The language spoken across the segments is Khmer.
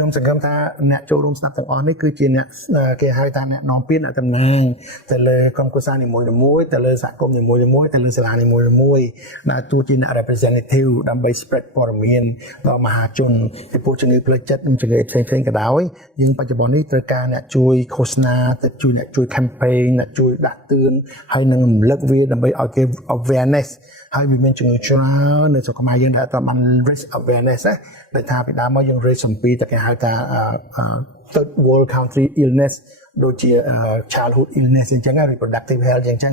ខ្ញុំសង្ឃឹមថាអ្នកចូលរួមស្ដាប់ទាំងអស់នេះគឺជាអ្នកគេហៅថាអ្នកនាំពាក្យអ្នកតំណាងទៅលើក្រុមគ្រួសារនីមួយៗទៅលើសហគមន៍នីមួយៗទៅលើសាលានីមួយៗដែលទោះជាអ្នក representative ដើម្បី spread ព័ត៌មានដល់មហាជនពីព្រោះជំងឺផ្លូវចិត្តនិងជំងឺផ្សេងៗក៏ដោយយើងបច្ចុប្បន្ននេះត្រូវការអ្នកជួយឃោសនាទៅជួយអ្នកជួយ campaign អ្នកជួយដាស់តឿនហើយនឹងរំលឹកវាដើម្បីឲ្យគេ awareness ហើយវាមានជំងឺច្រើននៅស្រុកខ្មែរយើងដែលអត់បាន raise awareness ណាដែលថាពីដើមមកយើង raise អំពីតែគេហៅថា third world country illness ដូចជា childhood illness អញ្ចឹង reproductive health អញ្ចឹង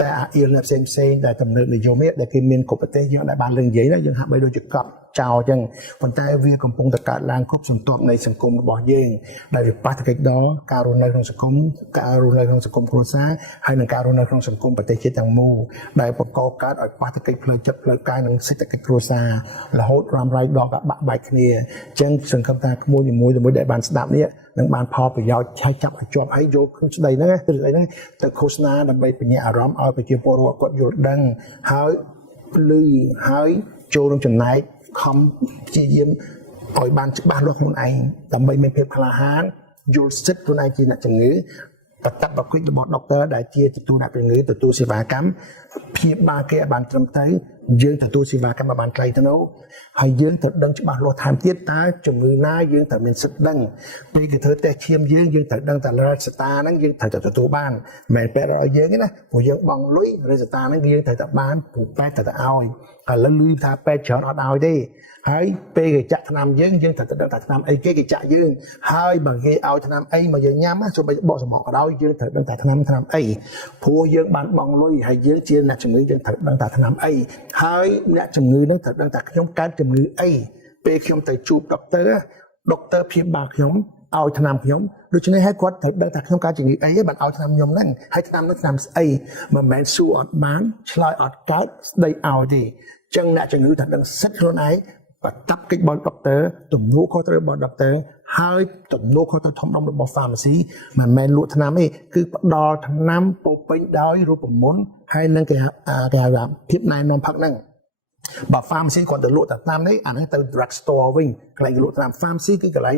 តែ illness ផ្សេងៗដែលទំនើបនិយមនេះដែលគេមានគ្រប់ប្រទេសយើងដែលបានលើកនិយាយណាយើងហាក់បីដូចជាកប់ចោលអញ្ចឹងប៉ុន្តែវាកំពុងតែកើតឡើងគ្រប់សន្ទាប់នៃសង្គមរបស់យើងដែលវាប៉ះទង្គិចដល់ការរស់នៅក្នុងសង្គមការរស់នៅក្នុងសង្គមគ្រួសារហើយនិងការរស់នៅក្នុងសង្គមប្រទេសជាតិទាំងមូលដែលបង្កកើតឲ្យប៉ះទង្គិចផ្លូវចិត្តផ្លូវកាយនិងសេដ្ឋកិច្ចគ្រួសាររហូតរំរាយដល់ការបាក់បែកគ្នាអញ្ចឹងសង្ឃឹមថាក្មួយនីមួយៗដែលបានស្ដាប់នេះនឹងបានផលប្រយោជន៍ឆៃចាប់ឲ្យជាប់ហើយយកក្នុងស្ដីហ្នឹងទៅឃោសនាដើម្បីបញ្ញាអារម្មណ៍ឲ្យប្រជាពលរដ្ឋគាត់យល់ដឹងហើយឮហើយចូលរួមចំណែកខំព្យាយាមឲ្យបានច្បាស់លាស់ខ្លួនឯងដើម្បីមានភាពក្លាហានយល់សិទ្ធិខ្លួនឯងជាអ្នកជំងឺបតបកិច្ចរបស់ដុកទ័រដែលជាទទួលអ្នកជំងឺទទួលសេវាកម្មព្យាបាលគេឲ្យបានត្រឹមត្រូវយើងទទួលសេវាកម្មឲ្យបានថ្លៃទៅនោះហើយយើងត្រូវដឹងច្បាស់លាស់ថែមទៀតតើជំងឺណាយើងត្រូវមានសិទ្ធិដឹងពេលគេធ្វើតេស្តឈាមយើងត្រូវដឹងតែរ៉េសតាហ្នឹងយើងត្រូវតែទទួលបានមិនមែនពេទ្យឲ្យយើងទេណាព្រោះយើងបង់លុយរ៉េសតាហ្នឹងយើងត្រូវតែបានព្រោះពេទ្យត្រូវតែឲ្យឥឡូវឮថាពេទ្យច្រើនអត់ឲ្យទេហើយពេលគេចាក់ថ្នាំយើងត្រូវតែដឹងថាថ្នាំអីគេចាក់យើងហើយបើគេឲ្យថ្នាំអីមកយើងញ៉ាំសូម្បីបកសម្បកក៏ដោយយើងត្រូវដឹងថាថ្នាំអីព្រោះយើងបានបង់លុយហើយយើងជាអ្នកជំងឺយើងត្រូវដឹងថាថ្នាំអីហើយអ្នកជំងឺនឹងត្រូវដឹងថាខ្ញុំកើតជំងឺអីពេលខ្ញុំទៅជួបដុកទ័រព្យាបាលខ្ញុំឲ្យថ្នាំខ្ញុំដូច្នេះហើយគាត់ត្រូវដឹងថាខ្ញុំកើតជំងឺអីបានឲ្យថ្នាំខ្ញុំហ្នឹងហើយថ្នាំនោះថ្នាំស្អីមិនមែនសួរអត់បានឆ្លើយអត់កើតស្ដីឲ្យទេអញ្ចឹងអ្នកជំងឺត្រូវដឹងសិទ្ធិខ្លួនឯងបតបកិច្ចរបស់ដុកទ័រទំនួលខុសត្រូវរបស់ដុកទ័រហើយទំនួលខុសត្រូវធំដុំរបស់ pharmacy មិនមែនលក់ថ្នាំទេគឺផ្ដល់ថ្នាំពោពេញដោយរូបមន្តហើយនឹងគេហៅថាភាពណែនាំផឹកហ្នឹងបើ pharmacy គាត់ទៅលក់តែថ្នាំនេះអាហ្នឹងទៅ drug store វិញកន្លែងលក់ថ្នាំ pharmacy គឺកន្លែង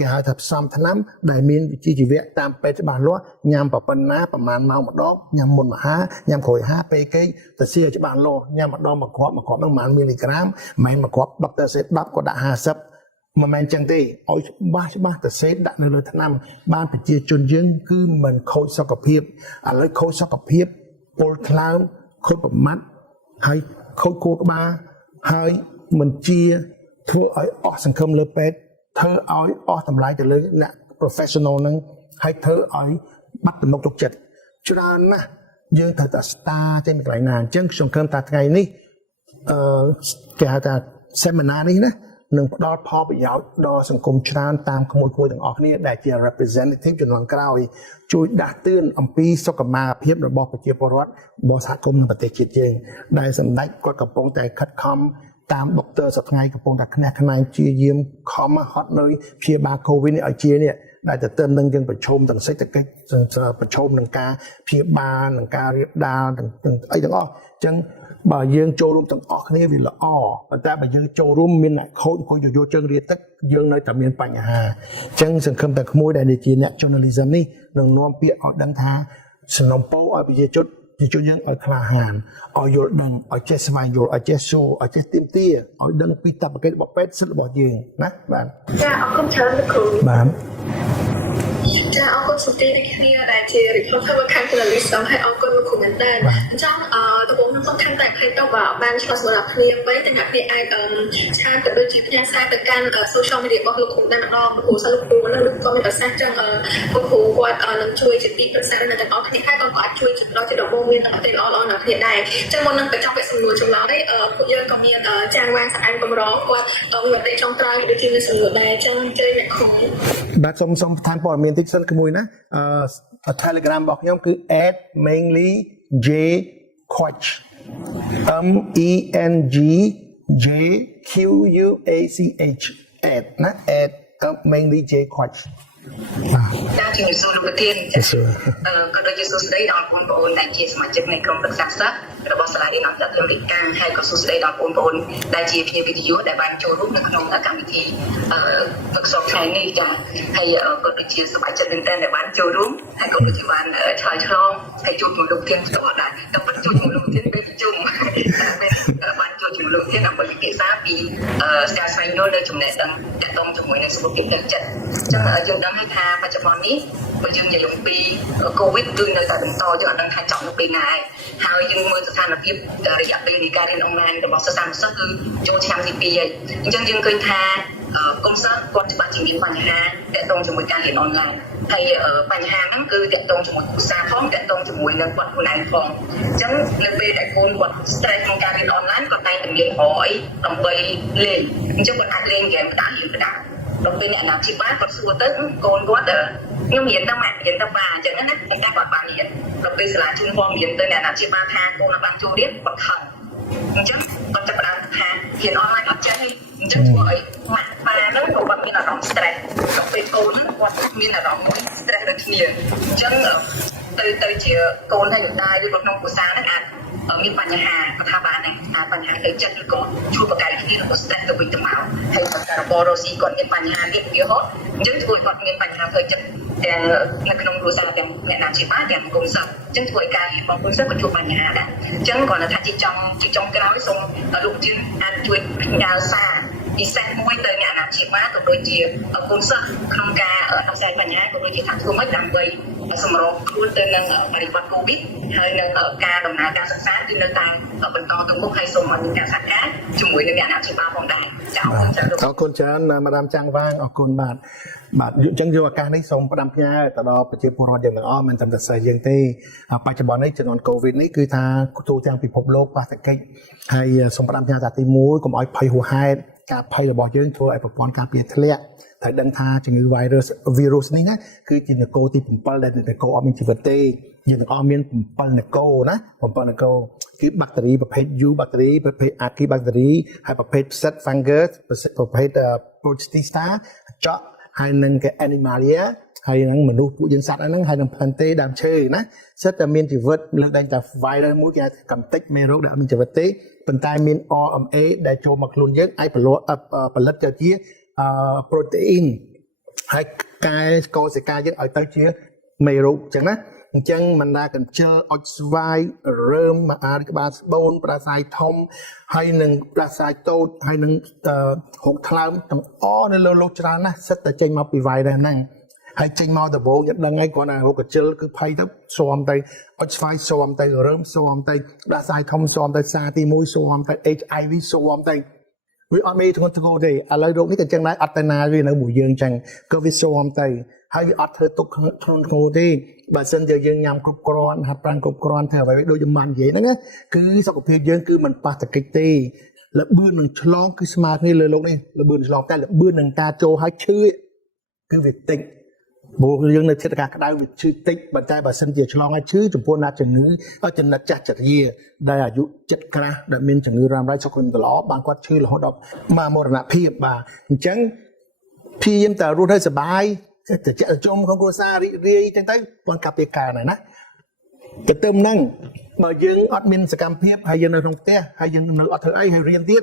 គេហៅថាផ្សំថ្នាំដែលមានវិជ្ជាជីវៈតាមពេទ្យច្បាស់លាស់ញ៉ាំប៉ុណ្ណាប្រហែលម៉ោងម្ដងញ៉ាំមុនអាហារញ៉ាំក្រោយអាហារពេលគេទៅសៀច្បាស់លាស់ញ៉ាំម្ដងមួយគ្រាប់ហ្នឹងប្រហែលមីលីក្រាមមិនមែនមួយគ្រាប់ដុកទ័រសេ10គាត់ដាក់50មិនមែនចឹងទេឲ្យច្បាស់ទៅសេដាក់នៅលើថ្នាំបានប្រជាជនយើងគឺមិនខូចសុខភាពឥឡូវខូចសុខភាពពលថ្លើមខូចប្រមាត់ហើយខូចខួរក្បាលហើយមិនជាធ្វើឲ្យអស់សង្ឃឹមលើពេទ្យធ្វើឲ្យអស់តម្លៃទៅលើអ្នក professional ហ្នឹងហើយធ្វើឲ្យបាត់ទំនុកទុកចិត្តច្រើនណាស់យើងត្រូវតែ star ចេញពីកន្លែងណាអញ្ចឹងខ្ញុំគិតថាថ្ងៃនេះគេហៅថា seminar នេះណានឹងផ្ដល់ផលប្រយោជន៍ដល់សង្គមច្រើនតាមក្មួយទាំងអស់គ្នាដែលជា representative ជំនាន់ក្រោយជួយដាស់តឿនអំពីសុខភាពរបស់ប្រជាពលរដ្ឋរបស់សហគមន៍និងប្រទេសជាតិយើងដែលសម្ដេចគាត់កំពុងតែខិតខំតាមដុកទ័រសប្តាហ៍កំពុងតែខ្នះខ្នែងព្យាយាមខំហត់នៅព្យាបាល COVID នេះឲ្យជានេះដែលទៅនឹងយើងប្រឈមទាំងសេដ្ឋកិច្ចប្រឈមនឹងការព្យាបាលនឹងការរៀបដាលទាំងអីទាំងអស់អញ្ចឹងបើយើងចូលរួមទាំងអស់គ្នាវាល្អប៉ុន្តែបើយើងចូលរួមមានអ្នកខូចអង្គុយយកជើងរាទឹកយើងនៅតែមានបញ្ហាអញ្ចឹងសង្ឃឹមតែក្មួយដែលជាអ្នក journalism នេះនឹងនាំពាក្យឲ្យដឹងថាសំណុំពរឲ្យប្រជាជនយើងឲ្យក្លាហានឲ្យយល់ដឹងឲ្យចេះស្វែងយល់ឲ្យចេះសួរឲ្យចេះទាមទារឲ្យដឹងពីតបកិច្ចរបស់ពេទ្យសិទ្ធិរបស់យើងណាបាទចាអរគុណច្រើនលោកគ្រូបាទចាអរគុណសុទីនេះគ្នាដែលជា reporter ខាង journalism ហើយអរគុណលោកគ្រូមែនតើអញ្ចឹងដំបូងខ្ញុំសូមខំតែឃើញទៅបានឆ្លុះសម្រាប់គ្នាទៅតែអ្នកគ្នាអាចឆាតទៅដូចជាផ្ញើសារទៅកាន់ social media របស់លោកគ្រូតែម្ដងព្រោះសិស្សលោកគ្រូនៅលោកក៏មានប្រសាសន៍ចឹងលោកគ្រូគាត់នឹងជួយជាទីប្រឹក្សាដល់ទាំងអស់គ្នាហើយក៏អាចជួយដល់ជាដំបូងមានអតិថិជនល្អៗដល់គ្នាដែរអញ្ចឹងមុននឹងបញ្ចប់ពាក្យសំណួរចម្លើយនេះពួកយើងក៏មានចាងវាងស្អាតកម្រគាត់មានអតិថិជនចុងក្រោយដូចជាមានសំណួរដែរអញ្ចឹងជឿអ្នកគ្រូបាទសូមបន្ថែមព័ត៌មានតិចសិនមួយណាTelegram របស់ខ្ញុំគឺ @mainlyjquach MENGJQUACH ណា @mainlyjquach đang chịu sự đầu tiên có đôi chút đấy đó bốn bốn đại diện mà chức này không được sắp xếp rồi bao giờ đi nói là thêm lịch càng hay có số đấy đó bốn bốn đại diện phía video đại ban cho lúc nó không là cảm thì thực sự phải ngay cả hay có đôi chia sẻ chất lượng tên đại ban cho đúng hay có đôi chia ban trời cho hay chụp một đầu tiên cho họ lại tập bắt chụp một đầu tiên bên chung ban chụp một đầu tiên là bởi cái giá vìการใช้โน้ตเลยจุ่มเนี่ยแต่ตรงจุ่มไว้ในสุขภาพแบบจัดจังจึงดังให้ทาปัจจุบันนี้ปัจจุบันอย่างปีโควิดดึงในแต่เป็นต่อจังดังทาเจาะในปีไหนหายังมือสถานพิบระยะปีในการเรียนออนไลน์แต่บอกสถานสักคือโจทย์แชมป์สิปียังเคยทาcông sở còn chỉ bắt chínhปัญหาแต่ตรงจุ่มการเรียนออนไลน์hayปัญหานั้นคือแต่ตรงจุ่มกุศลพร้อมแต่ตรงจุ่มในวัดผู้นายของจังในปีแต่คนวัดสไตล์ของการเรียนออนไลน์ก็ได้แต่เรียนหอยต้องไปเล่นจังหวัดอัดเล่นเกมต่างๆต่างๆเราเป็นอย่างนั้นที่บ้านก็สู้เต้นโกนวัดnhưng hiện tại mà hiện tại bà chẳng hạn anh ta gọi bạn hiệnเราเป็นสลาชุนฟอร์มhiện tạiเนี่ยนะที่บ้านทางโกนบ้านโจเรียบบักขังจังก็จะประดานทางเขียนออนไลน์ก็จะให้จังช่วยมาปาแล้วก็ว่ามีระดับสเตรสต้องไปโกนว่ามีระดับสเตรสระดับเนี่ยจังtừ chỉโกนให้đượcได้ด้วยน้องกุศลนะครับมีปัญหาพัฒนาบ้านเนี่ยปัญหาเคยจัดก็ช่วยประกันที่เราสเตรสตัววิตามินให้ประกันบอโรซีก่อนมีปัญหาเรียบเยอะยังช่วยก่อนมีปัญหาเคยจัดแต่ในขนมกุศลแต่แนะนำชีบ้านอย่างกุศลจังช่วยการเห็นบางกุศลก็ช่วยปัญหาได้จังก่อนนะถ้าจิตจงกระไรส่งลูกจิ้นอันช่วยยาซาอีแซนมวยเตยเนี่ยนะชีบ้านกับโดยจีกุศลขนมกาทำแซนปัญหากับโดยจีทำทั่วไม่ดังไปสมรภูมิเตยนั่งปฏิบัติโควิดให้นั่งการดำเนินการศึกษาที่นั่งต่างเป็นกองทุนพวกให้ส่งมาในการสักการจุ่มวยในเนี่ยนะชีบ้านของได้จะเอาคนเชิญมาดามจังว่างเอาคุณบาทจังอยู่อาการในทรงประดับยาแต่เราปัจจุบันวันอย่างอ้อมันจำแต่ใส่ยังที่ปัจจุบันในจำนวนโควิดนี่คือทางตัวอย่างปิดพบโลกปาตะเกยให้ทรงประดับยาจากตีมูกลุ่มอ้อยภัยหัวหายการภัยระบอบยังทัวไอ้ประปอนการเปลี่ยนทะเลแต่ดังท่าจึงไวรัสนี้นะคือจินโกที่ปุ่มปลาแต่โกอมินจิเวตียินออมินปุ่มปลาโกนะปุ่มปลาโกคือแบคทีรีประเภทยูแบคทีรีประเภทอาร์คิแบคทีรีให้ประเภทเซตฟังเกอร์ประเภทโปรติสตาเจาะให้นั่งกับแอนิมาเลียให้นั่งมนุษย์ผู้ยิงสัตว์นั่งให้นั่งพันเตดามเชยนะเซตมินจิเวตเลือกได้จากไวรัสมุ้ยกำติกเมโรดามินจิเวตีเป็นตายมินออมเอได้โจมาคลุนเยอะไอผลิตเจ้าเจี๊ยโปรตีนให้กายโกสิกายยังเอาเตเจี๊ยไม่รู้จังนะจังมันได้กันเจอออกซิไวเริ่มมาอาร์กบาสโบนปราศัยทอมให้หนึ่งปราศัยโตให้หนึ่งหกคลามต้องอ้อในโลกจรานะสัตว์เจงมาปีไวได้นั่งให้เจงมาแต่โบยังดังไงก่อนนะหกเจอคือภัยทับสวมไตออกซิไวสวมไตเริ่มสวมไตปราศัยทอมสวมไตซาติมุยสวมไตHIVสวมไตวิอเมทุกคนดีอะไรโรคนี้กันจังไรอัตนาวินาบุญยังจังก็วิสวมไตให้อัตเธอตกทุนโคดีบาสันจะยังยำกรุบกรอนหัดปรางกรุบกรอนเธอไว้โดยมันเย่นั่นไงคือสกปรกเยอะคือมันปาตะกิตีและบื้อหนึ่งฉลองคือสมาธิเลยโลกนี้และบื้อฉลองแต่และบื้อหนึ่งตาโจให้ชื่อคือวิติโบยังในเทศกาลก็ได้วิชื่อติ๊กบันใจบาสันจะฉลองให้ชื่อจุดพวกนาจังนื้อก็จะนัดจัดเยี่ยได้อายุ7 กระได้มีจังนื้อรำไรสกุลตลอดบางก็ชื่อหล่อดอกมามรณะเพียบบ่าจังพี่ยิ้มแต่รู้ได้สบายจะจมของกูซาเรียจังไต้ปนกับเปกาหน่อยนะจะเติมนั่งมายึงอัดมินสกรรมเพียบให้ยืนในตรงเตี้ยให้ยืนในอัดเธอไอให้เรียนเตี้ย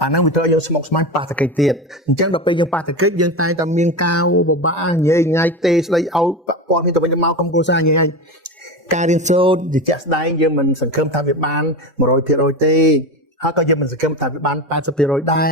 อันนั้นวิธียังสมองสมัยปาตะเกียเตี้ยจังเราไปยังปาตะเกียยังตายแต่เมียงกาวบ้าเงี้ยไงเตะเลยเอาปอนให้ตัวเป็นจะเมาของกูซาเงี้ยการเรียนโซ่ดิจัสได้ยังมันสังคมทำแบบบ้านมาโรยเทโรยเต้ถ้าก็ยังมันสังคมทำแบบบ้านปานสเปียรอยได้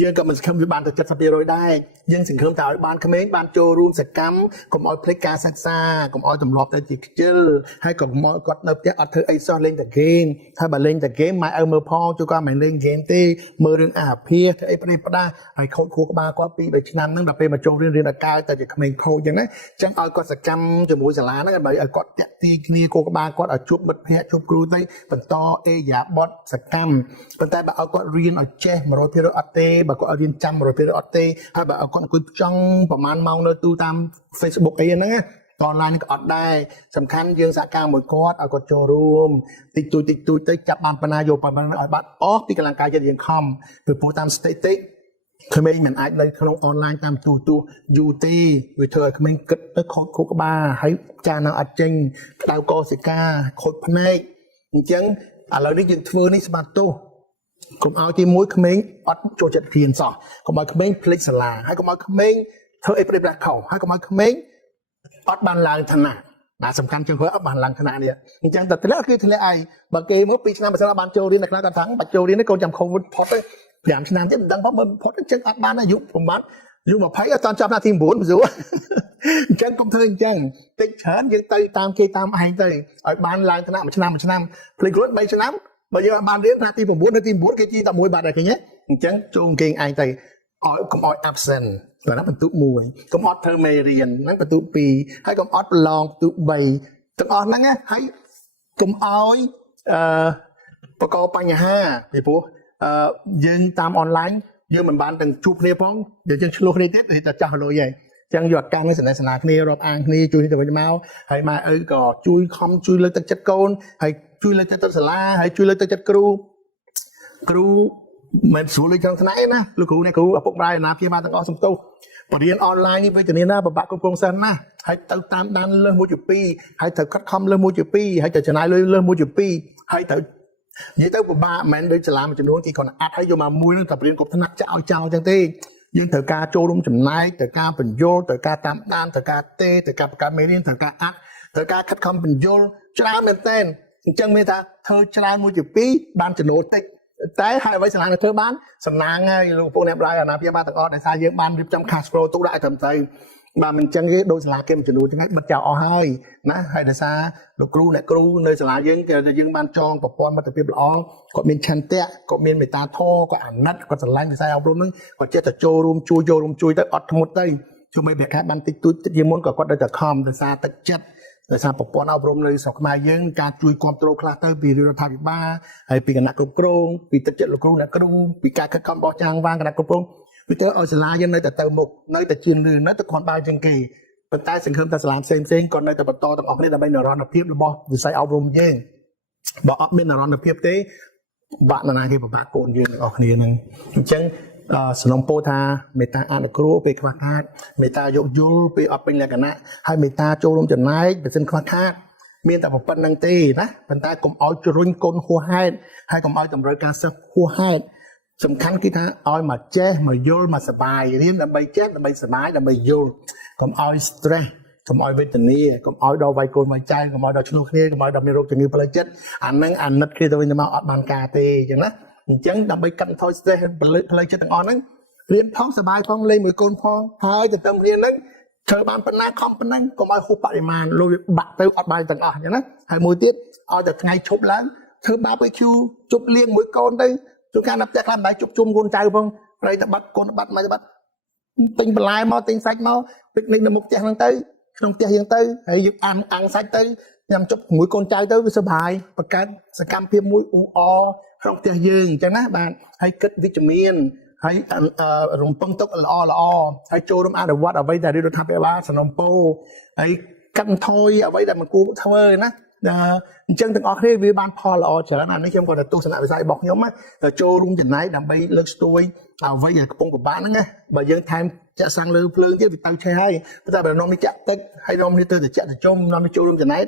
ยังกับมันสังคมแบบบ้านแต่จัดสเปียรอยได้ยังสังคมทำแบบบ้านเขมรบ้านโจรูมสักกัมกลุ่มออยเพลกาซักซากลุ่มออยตุ่มรอบแต่จิกเจลให้กลุ่มออยกดเนิบเจ้าอัดเธอไอซอนเล่นแต่เกมถ้าบัดเล่นแต่เกมไม่เอามือพอจุกก็ไม่เล่นเกมตีมือเรื่องอาเพียไอประเดี๋ยวประดาไอเขาคู่กับบ้าก็ปีไปชินำนั่งดับไปมาโจเรียนอากาศแต่จะเขมรโคอย่างนั้นจังออยกดสักกัมจมูกสลานั่งกันไปไอกดเจ้าตีนี่คู่กับบ้าก็เอาชุบมัดเพียชุบครูได้เป็นต่อเอยาบอสสักกัมเป็นแต่แบบเอาก็เรียนเอาเจมาโรเทโรอัตเต้แบบก็เอาเรียนจำโรเทโรอัตเต้ถ้าแบบเอาก็คุยจังประมาณเมาเนื้อตูตาม Facebook ไอ้นั่นไงตอนไลน์ก็อดได้สำคัญยังสากางหมดคอร์ดเอาก็โจรูมติดตุยจับบานปนาโยปานปนาบัตอ๋อปีกำลังกายจะเรียนคอมเพื่อโปรตามสเตติก ក្មេងមិនអាចនៅក្នុងអនឡាញតាមទូយូរទេវាធ្វើឲ្យក្មេងគិតទៅខូចខួរក្បាលហើយចានៅអត់ចេញក្តៅកោសិកាខូចភ្នែកអញ្ចឹងឥឡូវនេះយើងធ្វើនេះស្បាត់ទោសកុំឲ្យទីមួយក្មេងអត់ចូលចិត្តរៀនសោះកុំឲ្យក្មេងភ្លេចសាលាហើយកុំឲ្យក្មេងធ្វើអីប្រៀបប្រាស់ខុសហើយកុំឲ្យក្មេងអត់បានឡើងឋានៈបាទសំខាន់ជាងព្រោះអត់បានឡើងឋានៈនេះអញ្ចឹងតែធ្លាក់គឺធ្លាក់ឯងបើគេមក2ឆ្នាំបើសិនបានចូលរៀនតែខ្លះគាត់ថាបាច់ចូលរៀននេះកូនចាំ COVID ផុតទៅ5ឆ្នាំទៀតមិនដឹងផុតអញ្ចឹងអត់បានអាយុប្រហែលយុ20អត់តាន់ចាប់ឆ្នាំទី9មិនស្រួលអញ្ចឹងកុំធ្វើអញ្ចឹងតិចច្រើនយើងទៅតាមគេតាមឯងទៅឲ្យបានឡើងឋានៈមួយឆ្នាំភ្លេចខ្លួន3ឆ្នាំបើយើងបានរៀនឆ្នាំទី9នៅទី9គេជីតែមួយបាត់ហើយឃើញទេអញ្ចឹងចូលគេឯងទៅឲ្យកុំឲ្យ absent បាទបន្ទុក1កុំអត់ធ្វើមេរៀនហ្នឹងបន្ទុក2ហើយកុំអត់ប្រឡងបន្ទុក3ទាំងអស់ហ្នឹងហើយកុំឲ្យបកកបញ្ហាពីព្រោះយើងតាមអនឡាញយើងមិនបានទាំងជួបគ្នាផងយើងឆ្លោះគ្នាទៀតតែចាស់លុយហើយអញ្ចឹងយកកាំងសនាគ្នារាប់អានគ្នាជួយទៅវិញមកហើយម៉ែឪក៏ជួយខំជួយលើកទឹកចិត្តកូនហើយជួយលើកទឹកចិត្តសាលាហើយជួយលើកទឹកចិត្តគ្រូមិនស្រួលលើក្នុងថ្នាក់ឯណាលោកគ្រូអ្នកគ្រូឪពុកម្ដាយអាណាព្យាបាលទាំងអស់សំទោសបរិញ្ញាអនឡាញនេះវេទនាណាពិបាកគ្រប់គ្រងសិនណាហើយទៅតាមដានលើស1ជា2ហើយត្រូវខិតខំលើស1ជា2ហើយត្រូវចំណាយលុយលើស1ជា2ហើយត្រូវនិយាយទៅពិបាកមិនមែនដូចសាលាមួយចំនួនគេគ្រាន់តែអាត់ឲ្យយកមកមួយនឹងតែបរិញ្ញាគ្រប់ថ្នាក់ចាក់ឲ្យចោលអញ្ចឹងទេយើងត្រូវការចូលរួមចំណែកត្រូវការបញ្យល់ត្រូវការតាមដានត្រូវការត្រូវការបង្កើតមេរៀនត្រូវការអាត់ត្រូវការខិតខំបញ្យល់ច្រើនមែនទែនអញ្ចឹងមានថាធ្វើច្រើន1ជា2បានចំណូលតិចតែហើយអ្វីសាលានឹងធ្វើបានសំណាងហើយលោកពួកអ្នកបរិយាអាណាព្យាបាលទាំងអស់ដែលថាយើងបានរៀបចំ cash flow ទុកដាក់ឲ្យត្រឹមត្រូវបាទមិនអញ្ចឹងទេដូចសាលាគេមួយចំនួនហ្នឹងបិទចោលអស់ហើយណាហើយដោយសារលោកគ្រូអ្នកគ្រូនៅសាលាយើងគេយើងបានចងប្រព័ន្ធមិត្តភាពល្អគាត់មានឆន្ទៈគាត់មានមេត្តាធម៌គាត់អាណិតគាត់ស្រឡាញ់វិស័យអប់រំហ្នឹងគាត់ចេះតែចូលរួមជួយទៅអត់ធ្មត់ទៅជួយមិនប្រាក់ខែបានតិចតួចទៀតជាងមុនក៏គាត់ទៅតែខំដោយសារទឹកចិត្តដោយសារប្រព័ន្ធអប់រំនៅស្រុកខ្មែរយើងការជួយគ្រប់គ្រងខ្លះទៅពីរដ្ឋាភិបាលហើយពីគណៈគ្រប់គ្រងពីទឹកចិត្តលោកគ្រូអ្នកគ្រូពីការខិតខំបោះចាងវាងគណៈគ្រប់គ្រងវាទៅឲ្យសាលាយើងនៅតែទៅមុខនៅតែជឿនលឿននៅតែគ្រាន់បើជាងគេប៉ុន្តែសង្ឃឹមថាសាលាផ្សេងក៏នៅតែបន្តទាំងអស់គ្នាដើម្បីនិរន្តរភាពរបស់វិស័យអប់រំយើងបើអត់មាននិរន្តរភាពទេបាក់ណាគេពិបាកកូនយើងទាំងអស់គ្នាហ្នឹងអញ្ចឹងសំណពរថាមេត្តាអនុគ្រោះពេលខ្វះខាតមេត្តាយោគយល់ពេលអត់ពេញលក្ខណៈហើយមេត្តាចូលរួមចំណែកបើសិនខ្វះខាតមានតែប៉ុណ្្នឹងទេណាប៉ុន្តែកុំឲ្យជ្រុញកូនហួសហេតុហើយកុំឲ្យតម្រូវការសិស្សហួសហេតុសំខាន់គឺថាឲ្យមកចេះមកយល់មកសប្បាយរៀនដើម្បីចេះដើម្បីសប្បាយដើម្បីយល់កុំឲ្យ stress កុំឲ្យវេទនាកុំឲ្យដល់វាយកូនវាយចៅកុំឲ្យដល់ឆ្លោះគ្នាកុំឲ្យដល់មានរោគជំងឺផ្លូវចិត្តអាហ្នឹងអាណិតគ្នាទៅវិញទៅមកអត់បានការទេអញ្ចឹងណាអញ្ចឹងដើម្បីកាត់បន្ថយ stress ផ្លូវចិត្តទាំងអស់ហ្នឹងរៀនផងសប្បាយផងលេងមួយកូនផងហើយទៅតាមរៀនហ្នឹងធ្វើបានប៉ុណ្ណាខំប៉ុណ្ណឹងកុំឲ្យហួសបរិមាណលុយបាក់ទៅអត់បាយទាំងអស់អញ្ចឹងណាហើយមួយទៀតឲ្យតែថ្ងៃឈប់ឡើងធ្វើ barbecue ជប់លៀងមួយកូនទៅជួនកាលនៅផ្ទះខ្លះមិនដែរជប់ជុំកូនចៅផងព្រៃតបាត់កូនបាត់មិនបាត់ទិញបន្លែមកទិញសាច់មកពិកនិកនៅមុខផ្ទះហ្នឹងទៅក្នុងផ្ទះយើងទៅហើយយើងអាំងសាច់ទៅញ៉ាំជប់មួយកូនចៅទៅវាសុបាយបង្កើតសកម្មភាពមួយអ៊ូអក្នុងផ្ទះយើងអញ្ចឹងណាបាទហើយគិតវិជ្ជមានហើយរំពឹងទុកល្អហើយចូលរួមអនុវត្តអ្វីដែលរដ្ឋាភិបាលសំណពរហើយកាត់បន្ថយអ្វីដែលមិនគួរធ្វើណាអញ្ចឹងទាំងអស់គ្នាវាបានផលល្អច្រើនអានេះខ្ញុំគាត់ទៅទស្សនវិស័យរបស់ខ្ញុំទៅចូលរួមចំណែកដើម្បីលើកស្ទួយអ្វីដែលកំពុងពិបាកហ្នឹងណាបើយើងថែមចាក់សាំងលើភ្លើងទៀតវាទៅឆេះហើយតែបើនាំនេះចាក់ទឹកហើយនាំនេះទៅចាក់ទៅជុំនាំនេះចូលរួមចំណែក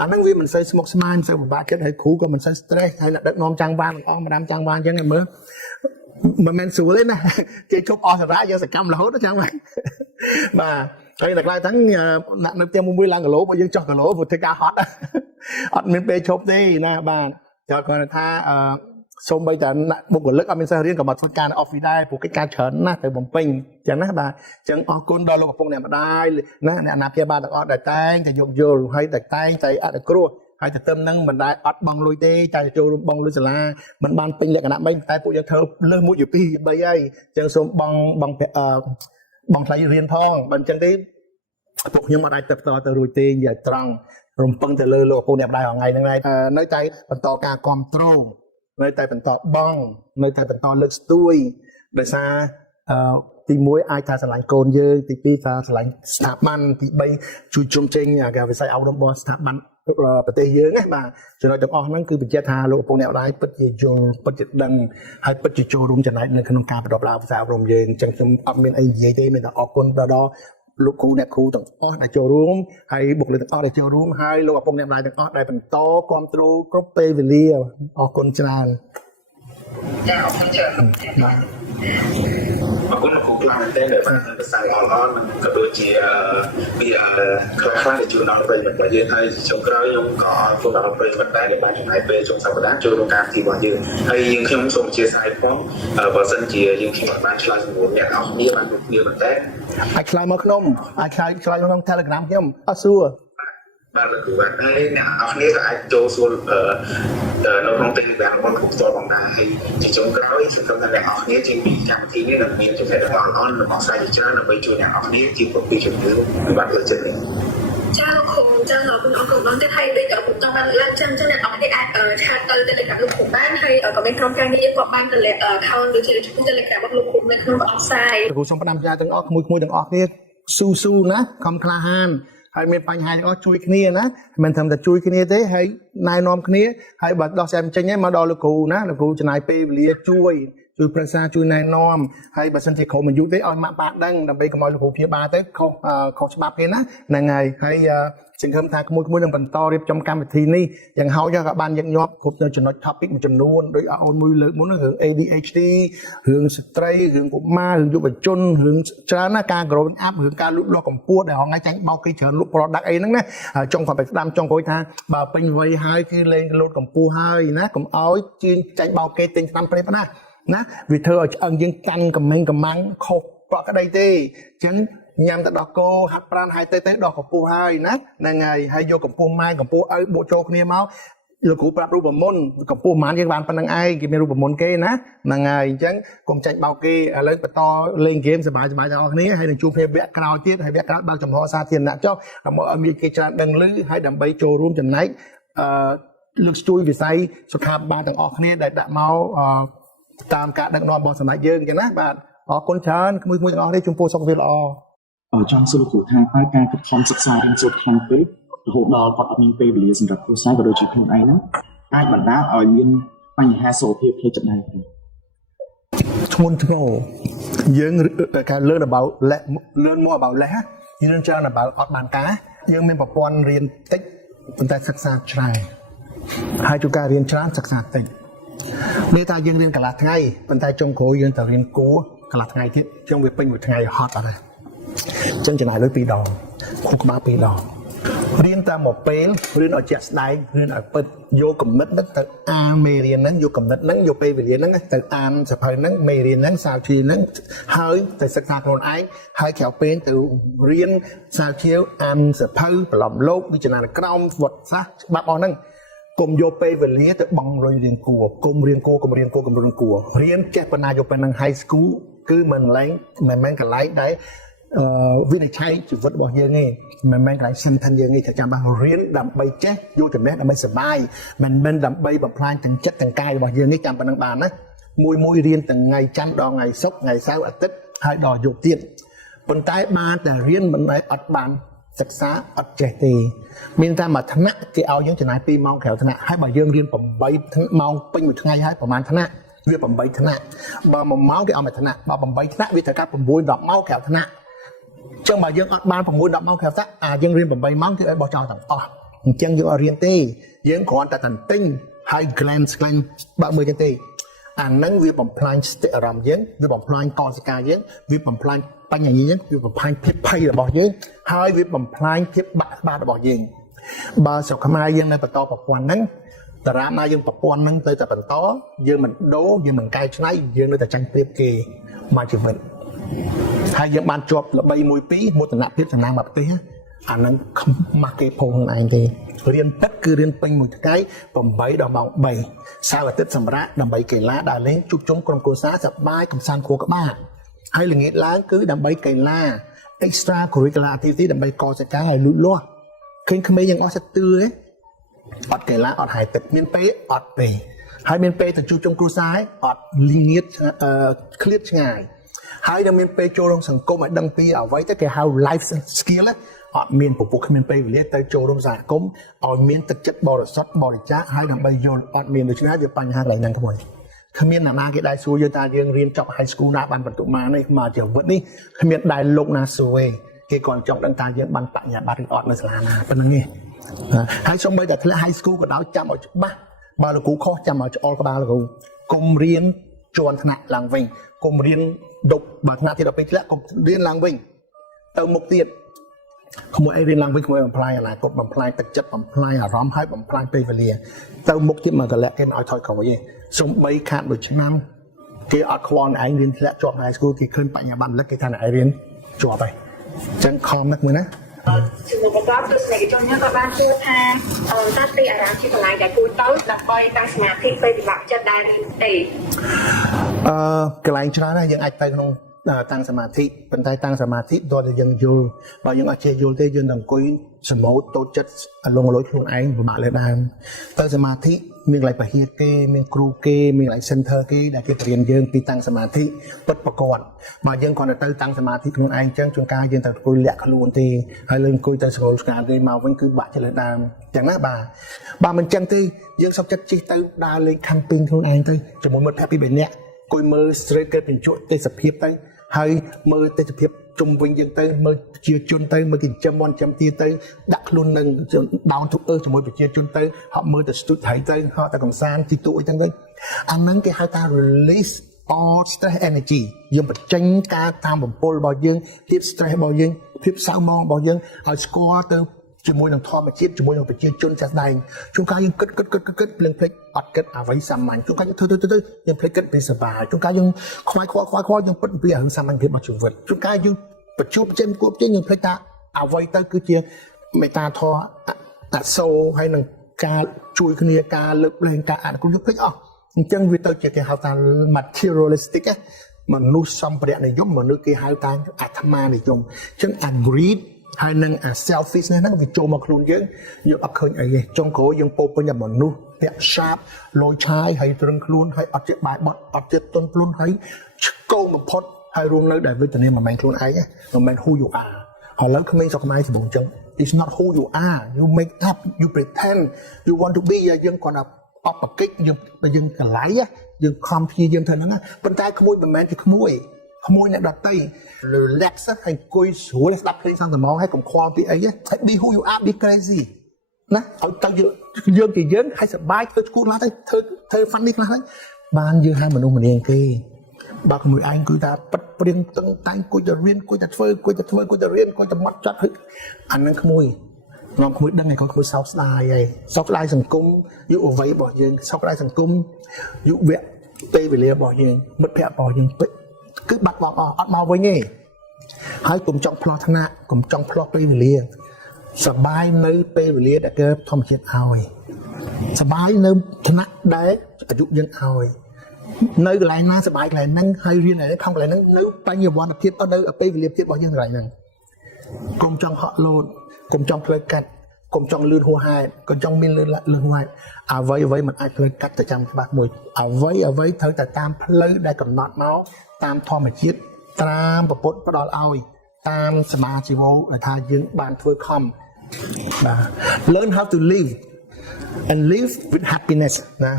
អាហ្នឹងវាមិនសូវស្មុគស្មាញមិនសូវពិបាកចិត្តហើយគ្រូក៏មិនសូវ stress ហើយអ្នកដឹកនាំចាំងបានទាំងអស់ម្ដាមចាំងបានអញ្ចឹងមើលមិនមែនស្រួលទេណាគេជប់អស់សារៈយើងសកម្មរហូតចាំងបានបាទហើយដល់ខ្លះទាំងនៅផ្ទះមួយឡើងគីឡូបើយើងចុះគីឡូព្រោះធ្វើការហត់អត់មានពេលឈប់ទេណាបាទចូលគាត់ថាសូម្បីតែបុគ្គលិកអត់មានសិស្សរៀនក៏មកធ្វើការនៅ office ដែរព្រោះកិច្ចការច្រើនណាស់ទៅបំពេញអញ្ចឹងណាបាទអញ្ចឹងអរគុណដល់លោកឪពុកអ្នកម្ដាយណាអ្នកអាណាព្យាបាលទាំងអស់ដែលតែងតែយោគយល់ហើយតែតែងតែអនុគ្រោះហើយទៅទៅនឹងមិនដែលអត់បងលុយទេតែចូលរួមបងលុយសាលាមិនបានពេញលក្ខណៈ3តែពួកយើងធ្វើលើស1ជា2ជា3ហើយអញ្ចឹងសូមបងថ្លៃរៀនផងបើអញ្ចឹងទេពួកខ្ញុំអត់អាចទៅបន្តទៅរួចទេនិយាយត្រង់រំពឹងទៅលើលោកឪពុកអ្នកម្ដាយរាល់ថ្ងៃហ្នឹងដែរនៅតែបន្តការគ្រប់គ្រងនៅតែបន្តបងនៅតែបន្តលើកស្ទួយដោយសារទី1អាចថាស្រឡាញ់កូនយើងទី2ថាស្រឡាញ់ស្ថាប័នទី3ជួយជ្រោមជ្រែងវិស័យអប់រំរបស់ស្ថាប័ន ប្រទេសយើងណាបាទចំណុចទាំងអស់ហ្នឹងគឺបញ្ជាក់ថាលោកកំពុងអ្នកដៃពិតជាយល់ពិតជាដឹងហើយពិតជាចូលរួមចំណែកនៅក្នុងការបន្តឡើងភាសាអប់រំយើងអញ្ចឹងខ្ញុំអត់មានអីនិយាយទេមានតែអរគុណដល់លោកគ្រូអ្នកគ្រូទាំងអស់ដែលចូលរួមហើយបុគ្គលិកទាំងអស់ដែលចូលរួមហើយលោកឪពុកម្នាក់ម្ដាយទាំងអស់ដែលបន្តគ្រប់គ្រងគ្រប់ពេលវេលាអរគុណច្រើន ចាអរគុណច្រើនបាទ អរគុណលោកគ្រូខ្លាំងមែនទែនដែលបានប្រសាសន៍ល្អៗនិងក៏ដូចជាពីខ្លះៗដែលជួយដល់ប្រិយមិត្តរបស់យើងហើយចុងក្រោយខ្ញុំក៏អរគុណដល់ប្រិយមិត្តដែរដែលបានចំណាយពេលជុំសប្តាហ៍ចូលរួមការពិធីរបស់យើងហើយយើងខ្ញុំសូមអធិស្ឋានផងបើសិនជាយើងខ្ញុំបានឆ្លើយសំណួរអ្នកនរគ្នាបានគ្រប់គ្នាមែនតើអាចឆ្លើយមកខ្ញុំអាចឆ្លើយក្នុង Telegram ខ្ញុំអត់សួរ បាទលោកគ្រូបាទហើយអ្នកនរគ្នាក៏អាចចូលសួរនៅក្នុង Telegram របស់គ្រូផ្ទាល់ផងដែរហើយជាចុងក្រោយសង្ឃឹមថាអ្នកនរគ្នាជាពីកម្មវិធីនេះនឹងមានចំណេះដឹងល្អៗរបស់សាជាច្រើនដើម្បីជួយអ្នកនរគ្នាជាប្រពីជំនឿបាទលើចិត្តនេះ ចាលោកគ្រូចាលោកគ្រូអរគុណបងទៀតហើយដូចបន្តបានឡើងចឹងអ្នកនរគ្នាអាចឆាតទៅ Telegram លោកគ្រូបានហើយក៏មានក្រុមការងារគាត់បានទៅលេខ account ដូចជា Telegram របស់លោកគ្រូនៅក្នុងអនឡាញ លោកគ្រូសូមផ្ដាំផ្ញើទាំងអស់មួយទាំងអស់គ្នាស៊ូណាខំក្លាហានហើយមានបញ្ហាទាំងអស់ជួយគ្នាណាមិនត្រឹមតែជួយគ្នាទេហើយណែនាំគ្នាហើយបើដោះស្រាយមិនចេញទេមកដល់លោកគ្រូណាលោកគ្រូចំណាយពេលវេលាជួយប្រឹក្សាជួយណែនាំហើយបើសិនជាក្រុមមិនយូរទេឲ្យម៉ាក់ប៉ាដឹងដើម្បីកុំឲ្យលោកគ្រូព្យាបាលទៅខុសច្បាប់គេណាហ្នឹងហើយសង្ឃឹមថាក្មួយនឹងបន្តរៀបចំកម្មវិធីនេះយ៉ាងហោចក៏បានញឹកញាប់គ្រប់នៅចំណុច topic មួយចំនួនដោយអូនមួយលើកមុនរឿង ADHD រឿងស្ត្រីរឿងកុមាររឿងយុវជនរឿងច្រើនណាការ growing up រឿងការលូតលាស់កម្ពស់ដែលហងៃចាញ់បោកគេច្រើនលក់ product អីហ្នឹងណាចង់គាត់ไปស្ដាំចង់ក្រោយថាបើពេញវ័យហើយគឺលេងលូតកម្ពស់ហើយណាកុំឲ្យជឿនចាញ់បោកគេទិញឆ្នាំព្រេបណាណាវាធ្វើឲ្យឆ្អឹងយើងកាន់កំម៉េងកំម៉ាំងខុសប្រក្តីទេអញ្ចឹងញ៉ាំទៅដោះគោហាត់ប្រាណហើយទៅដោះកម្ពស់ហើយណាហ្នឹងហើយយកកម្ពស់ម៉ែកម្ពស់ឲ្យបូកចូលគ្នាមកលោកគ្រូប្រាប់រូបមន្តកម្ពស់ម៉ានយើងបានប៉ុណ្្នឹងឯងគេមានរូបមន្តគេណាហ្នឹងហើយអញ្ចឹងកុំចាញ់បោកគេឥឡូវបន្តលេងហ្គេមសប្បាយទាំងអស់គ្នាហើយនឹងជួបគ្នាវគ្គក្រោយទៀតហើយវគ្គក្រោយបើកចំហសាធារណៈចុះដើម្បីឲ្យមានគេច្រើនដឹងឮហើយដើម្បីចូលរួមចំណែកលើកស្ទួយវិស័យសុខាភិបាលទាំងអស់គ្នាដែលដាក់មកតាមការដឹកនាំរបស់សម្ដេចយើងអញ្ចឹងណាបាទអរគុណច្រើនក្មួយទាំងអស់នេះចំពោះសុខភាពល្អចង់សួរលោកគ្រូថាតើការខិតខំសិក្សារៀនសូត្រខ្លាំងពេករហូតដល់គាត់អត់មានពេលវេលាសម្រាប់គ្រួសារក៏ដូចជាខ្លួនឯងហ្នឹងអាចបណ្ដាលឲ្យមានបញ្ហាសុខភាពផ្លូវចិត្តដែរទេធ្ងន់ធ្ងរយើងការlearn about learn more about less យើងច្រើន about អត់បានការយើងមានប្រព័ន្ធរៀនតិចប៉ុន្តែសិក្សាច្រើនហើយជួនកាលរៀនច្រើនសិក្សាតិចមានតែយើងរៀនកន្លះថ្ងៃប៉ុន្តែចុងក្រោយយើងត្រូវរៀនគួរកន្លះថ្ងៃទៀតចឹងវាពេញមួយថ្ងៃហត់អត់ទេចឹងចំណាយលុយ2ដងខុសក្បាល2ដងរៀនតាមមួយពេលរៀនឲ្យជាក់ស្ដែងរៀនឲ្យពិតយកគំនិតហ្នឹងទៅអានមេរៀនហ្នឹងយកគំនិតហ្នឹងយកពេលវេលាហ្នឹងទៅអានសភៅហ្នឹងមេរៀនហ្នឹងសាវជ្រាវហ្នឹងហើយទៅសិក្សាខ្លួនឯងហើយក្រៅពេលទៅរៀនសាវជ្រាវអានសភៅប្រឡំលោកវិជ្ជាក្រមវត្តសាស្ត្រច្បាប់អស់ហ្នឹងកុំយកពេលវេលាទៅបង់រយរៀនគួរកុំរៀនគួររៀនចេះប៉ុណ្ណាយកប៉ុណ្ណឹង high school គឺមិនមែនកន្លែងដែលវិនិច្ឆ័យជីវិតរបស់យើងទេមិនមែនកន្លែងសន្តានយើងទេតែចាំបាច់រៀនដើម្បីចេះយកចំណេះដើម្បីសុបាយមិនមែនដើម្បីបំផ្លាញទាំងចិត្តទាំងកាយរបស់យើងទេចាំប៉ុណ្ណឹងបានណាមួយរៀនទាំងថ្ងៃច័ន្ទដល់ថ្ងៃសុក្រថ្ងៃសៅរ៍អាទិត្យហើយដល់យប់ទៀតប៉ុន្តែបានតែរៀនមិនមែនអត់បានសិក្សាអត់ចេះទេមានតែមួយថ្នាក់គេឲ្យយើងចំណាយ2ម៉ោងក្រៅថ្នាក់ហើយបើយើងរៀន8ម៉ោងពេញមួយថ្ងៃហើយប្រហែលថ្នាក់វា8ថ្នាក់បើ1ម៉ោងគេឲ្យមួយថ្នាក់បើ8ថ្នាក់វាត្រូវការ9 10ម៉ោងក្រៅថ្នាក់ចឹងបើយើងអត់បាន6 10ម៉ោងក្រៅថ្នាក់យើងរៀន8ម៉ោងគឺឲ្យបោះចោលទាំងអស់អញ្ចឹងយើងអត់រៀនទេយើងគ្រាន់តែតែទិញហើយ glance បើមើលទេអាហ្នឹងវាបំផ្លាញស្តិអារម្មណ៍យើងវាបំផ្លាញកលសិកាយើងវាបំផ្លាញបញ្ញយើងវាបំផ្លាញភាពភ័យរបស់យើងហើយវាបំផ្លាញភាពបាក់ស្បាតរបស់យើងបើស្រុកខ្មែរយើងនៅបន្តប្រព័ន្ធហ្នឹងតារាណាយើងប្រព័ន្ធហ្នឹងទៅតែបន្តយើងមិនដូរយើងមិនកែច្នៃយើងនៅតែចាញ់ប្រៀបគេមកជីវិតហើយយើងបានជាប់ល្បី1 2មោទនភាពចំណាំមកប្រទេសអាហ្នឹងខ្មាស់គេផងខ្លួនឯងទេរៀនពិតគឺរៀនពេញមួយថ្ងៃ8ដល់ម៉ោង3សៅរ៍អាទិត្យសម្រាប់ដើម្បីកីឡាដើរលេងជួបជុំក្រុមគ្រួសារសប្បាយកំសាន្តខួរក្បាលហើយល្ងាចឡើងគឺដើម្បីកីឡា extra curricular activity ដើម្បីកសាងឲ្យលូតលាស់ឃើញក្មេងយ៉ាងអស់ចិត្តទឿទេអត់កីឡាអត់ហាយទឹកមានពេលអត់ទេហើយមានពេលទៅជួបជុំគ្រួសារអត់លីងៀតឃ្លាតឆ្ងាយហើយនឹងមានពេលចូលក្នុងសង្គមឲ្យដឹងពីអ្វីទៅគេហៅ life skill ឲ្យ អត់មានពពុះគ្មានពេលវេលាទៅចូលរួមសហគមន៍ឲ្យមានទឹកចិត្តបរិសុទ្ធបរិច្ចាគហើយដើម្បីយល់អត់មានដូច្នេះវាបញ្ហាកន្លែងហ្នឹងក្មួយគ្មានអ្នកណាគេដែរសួរយើងថាយើងរៀនចប់ high school ណាបានបន្ទុកម៉ានេះមកជីវិតនេះគ្មានដែរលោកណាសួរទេគេគ្រាន់ចង់ដឹងថាយើងបានបញ្ញាបត្រឬអត់នៅសាលាណាប៉ុណ្្នឹងទេហើយសូម្បីតែធ្លាក់ high school ក៏ដោយចាំឲ្យច្បាស់បើលោកគ្រូខុសចាំឲ្យច្អល់ក្បាលលោកគ្រូកុំរៀនជាន់ថ្នាក់ឡើងវិញកុំរៀនដប់បើថ្នាក់ទី12ធ្លាក់កុំរៀនឡើងវិញទៅមុខទៀតក្មួយអីរៀនឡើងវិញក្មួយបំផ្លាញអនាគតបំផ្លាញទឹកចិត្តបំផ្លាញអារម្មណ៍ហើយបំផ្លាញពេលវេលាទៅមុខទៀតមកកលៈគេមិនឲ្យថយក្រោយទេសំបីខាតមួយឆ្នាំគេអត់ខ្វល់ឯងរៀនធ្លាក់ជាប់ high school គេឃើញបញ្ញាបត្រលឹកគេថាឯងរៀនជាប់ហើយអញ្ចឹងខំនឹកមើលណាជំនួសបង្កប់ទស្សនិកជនយើងក៏បានជួបថាតាទីអារម្មណ៍ជាកន្លែងដែលគួរទៅដើម្បីតាំងសមាធិពេលពិបាកចិត្តដែរនឹងទេកន្លែងច្រើនណាស់យើងអាចទៅក្នុងតាំងសមាធិប៉ុន្តែតាំងសមាធិដល់តែយើងយល់បើយើងអត់ចេះយល់ទេយើងនឹងអង្គុយសម្ោតតូចចិត្តលងលុយខ្លួនឯងពិបាកលើដើមទៅសមាធិមានកន្លែងបរិយាគេមានគ្រូគេមានកន្លែង center គេដែលគេបរៀនយើងពីតាំងសមាធិពិតប្រកបបើយើងគ្រាន់តែទៅតាំងសមាធិខ្លួនឯងអញ្ចឹងជួនកាលយើងទៅអង្គុយលាក់ខ្លួនទេហើយលើអង្គុយទៅស្រួលស្ងាត់ទេមកវិញគឺបាក់ចិត្តលើដើមអញ្ចឹងណាបាទមិនអញ្ចឹងទេយើងសុខចិត្តជិះទៅដើរលេង camping ខ្លួនឯងទៅជាមួយមិត្តភក្តិពី3នាក់អង្គុយមើល street គេបញ្ជក់ទេសភាពទៅហើយមើលទេសភាពជុំវិញយើងទៅមើលប្រជាជនទៅមើលគេចំន់ចាំទីទៅដាក់ខ្លួននឹង down to earth ជាមួយប្រជាជនទៅហត់មើលទៅស្ទូចថៃទៅហត់ទៅកំសាន្តទីទូអីទាំងទៅអាហ្នឹងគេហៅថា release all stress energy យើងបញ្ចេញការតាមបំពល់របស់យើងភាព stress របស់យើងភាពសៅហ្មងរបស់យើងឲ្យស្គាល់ទៅជាមួយនឹងធម្មជាតិជាមួយនឹងប្រជាជនចាស់ស្ដែងជួនកាលយើងគិតភ្លេងភ្លេចអត់គិតអ្វីសាមញ្ញជួនកាលយើងធ្វើទៅយើងភ្លេចគិតពីសបាយជួនកាលយើងខ្វាយខ្វល់យើងពិតពីរឿងសាមញ្ញភាពរបស់ជីវិតជួនកាលយើងបញ្ជប់ចេញគួបចេញយើងភ្លេចថាអ្វីទៅគឺជាមេត្តាធម៌អសូរហើយនឹងការជួយគ្នាការលើកលែងការអនុគ្រោះយើងភ្លេចអស់អញ្ចឹងវាទៅជាគេហៅថា materialistic មនុស្សសម្ភារៈនិយមមនុស្សគេហៅថាអាត្មានិយមអញ្ចឹង agreedហើយនឹង selfish ហ្នឹងវាចូលមកខ្លួនយើងអត់ឃើញអីទេចុងក្រោយយើងពោពេញតែមនុស្សពាក់ឆាបលយឆាយហើយត្រឹងខ្លួនហើយអត់ជាបាយបត់អត់ជាទន់ភ្លន់ហើយឆ្កោបំផុតហើយរួមនៅដែលវេទនាមិនមែនខ្លួនឯងទេមិនមែន who you are ហើយលើក្មេងស្រុកខ្មែរសម្បូរចឹង it's not who you are you make up you pretend you want to be យើងគាត់ថាអបកិច្ចយើងកន្លែងយើងខំព្យាយាមធ្វើហ្នឹងប៉ុន្តែក្មួយមិនមែនជាក្មួយអ្នកដតី relax ហើយអង្គុយស្រួលស្ដាប់ភ្លេងសង្ឃសមហើយកុំខ្វល់ពីអីហើយ be who you are be crazy ណាឲ្យទៅយើងជាយើងហើយសប្បាយធ្វើឈួតឡើងទៅធ្វើ funny ខ្លះហ្នឹងបានយើងហៅមនុស្សម្នាងគេបើក្មួយឯងគឺថាប៉ិតព្រៀងតឹងតែងគួយតែរៀនគួយតែធ្វើគួយតែរៀនគួយតែម៉ត់ចត់អាហ្នឹងក្មួយនាំក្មួយដឹងឯងក្មួយសោកស្ដាយហើយសោកស្ដាយសង្គមយុវវ័យរបស់យើងសោកស្ដាយសង្គមយុវៈពេលវេលារបស់យើងមិត្តភក្តិរបស់យើងគឺបាត់បង់អស់អត់មកវិញទេហើយកុំចង់ផ្លោះថ្នាក់កុំចង់ផ្លោះពេលវេលាសបាយនៅពេលវេលាដែលគេធម្មជាតិឲ្យសបាយនៅថ្នាក់ដែលអាយុយើងឲ្យនៅកន្លែងណាសបាយកន្លែងហ្នឹងហើយរៀននៅខាងកន្លែងហ្នឹងនៅបញ្ញវន្តភាពនៅពេលវេលាភាពរបស់យើងកន្លែងហ្នឹងកុំចង់ហក់លោតកុំចង់ផ្លូវកាត់កុំចង់លឿនហួសហេតុកុំចង់មានលឿនហួសហេតុអ្វីមិនអាចផ្លូវកាត់ទៅចាំច្បាស់មួយអ្វីត្រូវតែតាមផ្លូវដែលកំណត់មកតាមធម្មជាតិតាមប្រពុតផ្ដល់ឲ្យតាមសមាជីវោដែលថាយើងបានធ្វើខំបាទ learn how to live and live with happiness ណា